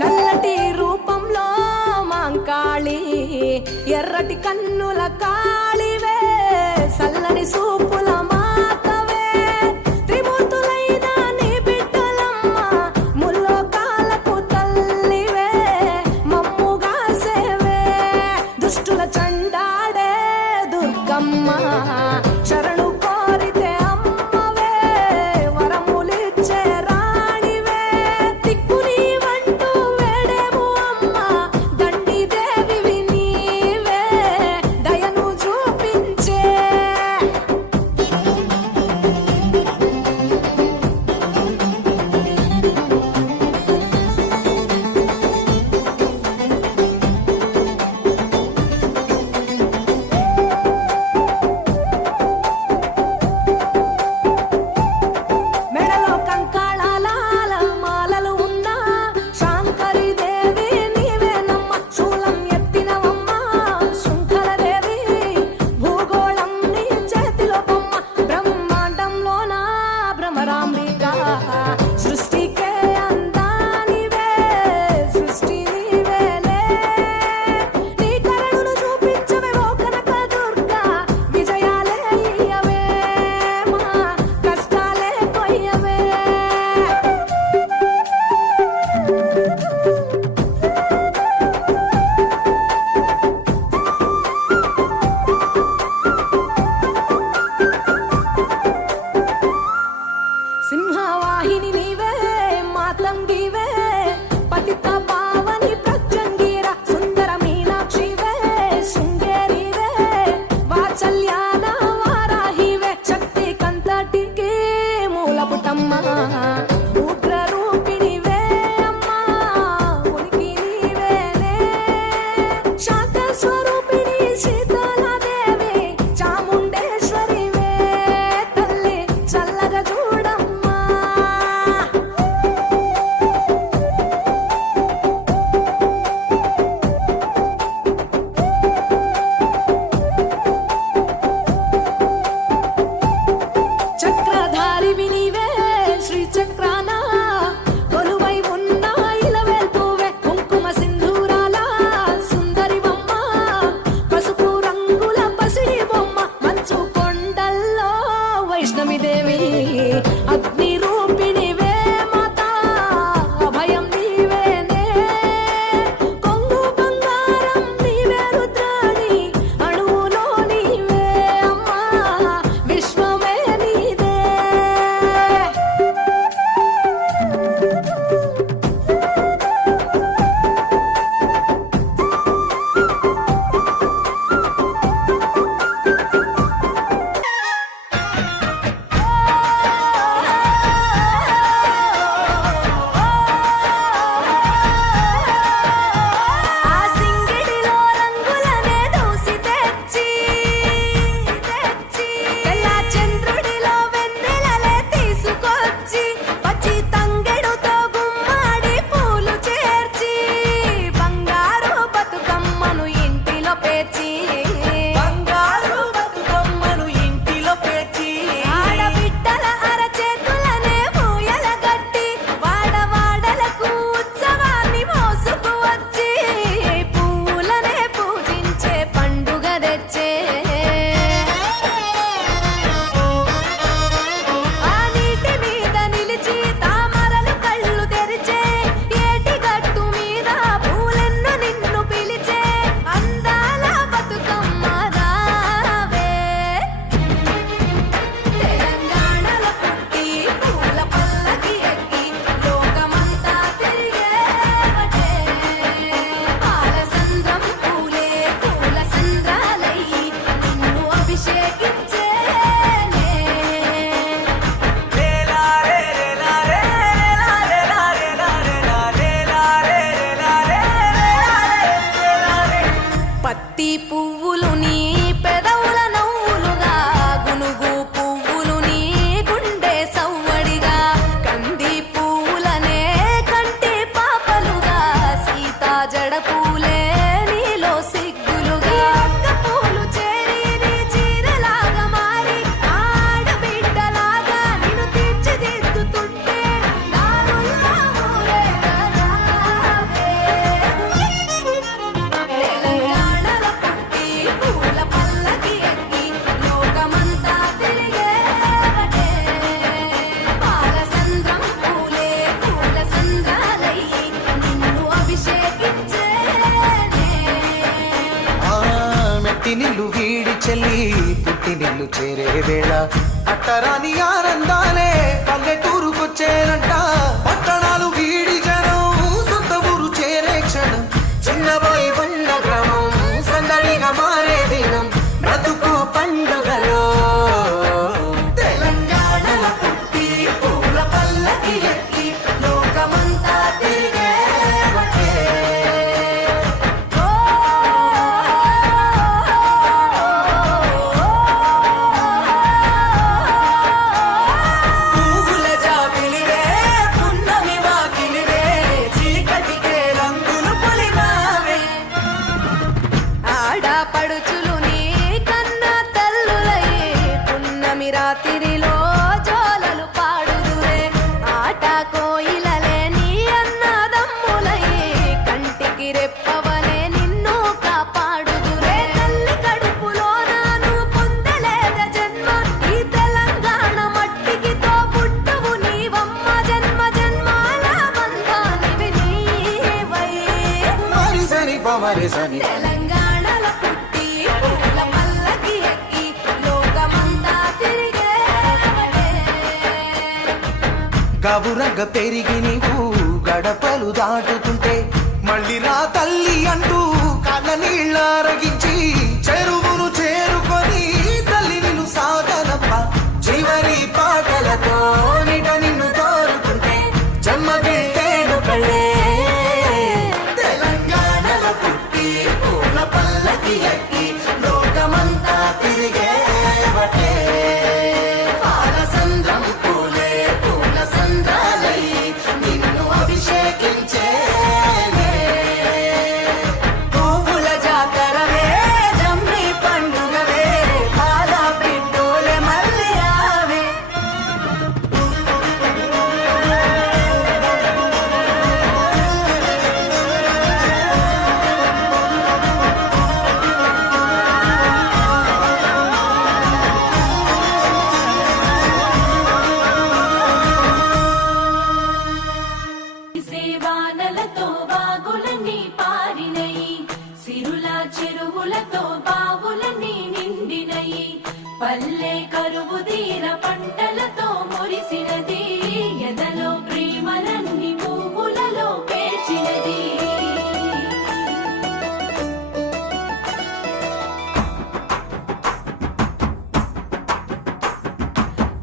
నల్లటి రూపంలో మాంకాళి, ఎర్రటి కన్నుల కాళివే, సల్లని సూపుల మాతవే, త్రిమూర్తులైన నీ బిడ్డలమ్మ, ముల్లోకాలకు తల్లివే, మమ్ముగా సేవే, దుష్టుల చండాడే దుర్గమ్మ, శరణు కోరితే అమ్మవే, వరములిచ్చే రాణివే, దిక్కు నీవంటూ వేడేము అమ్మ, దండి దేవివి నీవే, దయను చూపించే. మట్టినిల్లు వీడి చెల్లి పుట్టినిల్లు చేరే వేళ అట్టరాని ఆనందాలే పల్లెటూరుకొచ్చేనంట. పట్టణాలు వీడి జనం సొంత ఊరు చేరే క్షణం, చిన్నబోయి బండ గ్రామం సందడిగా మారే దినం, బ్రతుకు పండుగలో తెలంగాణల పుట్టి పూల పల్లకి ఎక్కి లోకమంతా తిరిగేవటే. పువ్వుల జాబిలివే పున్నమి వాకిలివే చీకటికే రంగులు పొలిమావే. ఆడపడుచులు నీ కన్న తల్లులయ్యే పున్నమి రాత్రిలో జోలలు పాడుదురే. ఆట కోయిలలే నీ అన్నదమ్ములయ్యే కంటికి రెప్పవలే నిన్ను కాపాడుదురే. తల్లి కడుపులో నువ్వు పొందలేద జన్మ, ఈ తెలంగాణ మట్టికి తో పుట్టవు నీవమ్మ. జన్మ జన్మాల బంధానివి నీవై. మరిసని పమరిసని తెలంగాణల పుట్టి పూల పల్లకి ఎక్కి లోకమంతా తిరిగేవటే. గవురగ్గ పెరిగి నీవు గడపలు దాటుతుంటే మళ్ళీ రా తల్లి అంటూ కళ్ళ నీళ్ళారగించి చెరువును చేరుకొని తల్లి నిన్ను సాగనప్ప. చివరి పాటలతో నిట నిన్ను తోరుతుంటే జన్మగిట్టేను కళ్ళే. తెలంగాణల పుట్టి పూల పల్లకి ఎక్కి లోకమంతా తిరిగేవటే. పాలసంద్రం పూలే పూల సంద్రాలై నిన్ను అభిషేకించేనే. పువ్వుల జాతరవే జమ్మి పండుగవే పాల పిట్టోలే మళ్ళీ రావే. సేవానలతో వాగులన్నీ పారినయి, సిరుల చెరువులతో బావులన్నీ నిండినయి. పల్లె కరువు తీర పంటలతో మురిసినది, ఎదలో ప్రేమలన్నీ పువ్వులలో పేర్చినది.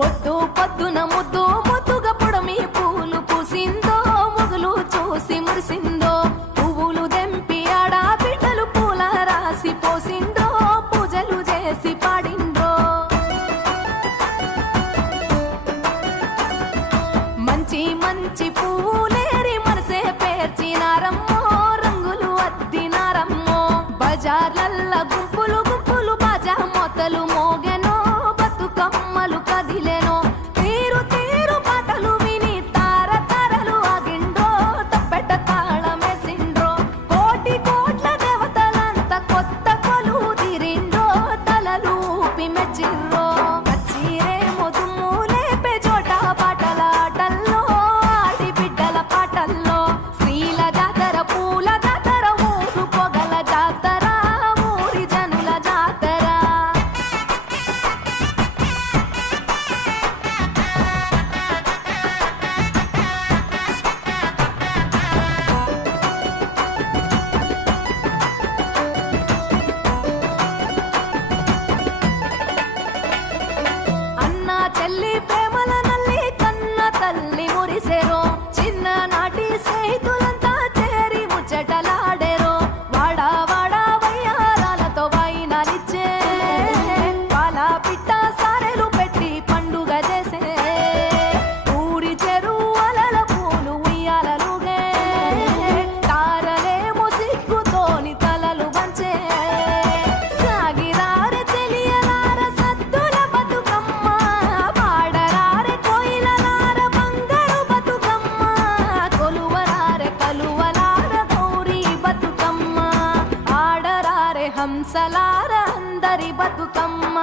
పొద్దు పొద్దున ముద్దు ముద్దుగా పొడమి పూలు పూసిందో, మొగులు చూసి మురిసిందో. పువ్వులు దెంపి ఆడ బిడ్డలు పూల రాసి పోసిందో, పూజలు చేసి పాడిండ్రో. మంచి మంచి పూలేరి మనసే పేర్చినారమ్మో, రంగులు అద్దినారమ్మో. బజార్లల్ల గుంపులు గుంపులు బాజా మొతలు మోగెనో, బతుకమ్మలు కదిలెనో. తీరు తీరు పాటలు విని తార తారలు ఆగిండ్రో, తప్పెట తాళమేసిండ్రో. కోటి కోట్ల దేవతలంతా కొత్త కొలు తీరిండ్రో, తలలు ఊపి మెచ్చిర్రో. కచ్చిరేమో దుమ్ము లేపే చోట పాటల ఆటల్లో, ఆడి బిడ్డల పాటల్లో. స్త్రీల జాతర పూల జాతర ఊరు పొగల జాతర, ఊరి జనుల జాతర. అన్న చెల్లి ప్రేమల నల్లి కన్న తల్లి మురిసెరో. చిన్ననాటి స్నేహితులంతా చేరి ముచ్చటలాడెరో. వాడా వాడా వయ్యారాలతో వైనాలిచ్చే, పాల పిట్ట సారెలు పెట్టి పండుగ చేసే. ఊరి చెరువుల పూలు ఉయ్యాలలుగే, తారలేమో సిగ్గుతోని తలలు వంచే. సాగిరారె తెలియలార సద్దుల బతుకమ్మ, పాడరారె కోయిలలార బంగారు బతుకమ్మ. కొలువరారె కలువలార గౌరీ బతుకమ్మ, ఆడరారె హంసలార అందరి బతుకమ్మ.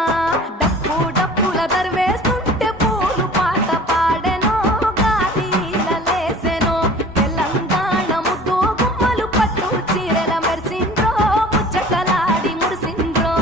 డప్పు డప్పుల దర్వేస్తుంటే పూలు పాట పాడెనో, గాలిల లేసెనో. తెలంగాణ ముద్దు గుమ్మలు పట్టు చీరల మెరిసిండ్రో, ముచ్చటలాడి మురిసిండ్రో.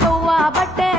తొవ్వ బట్టే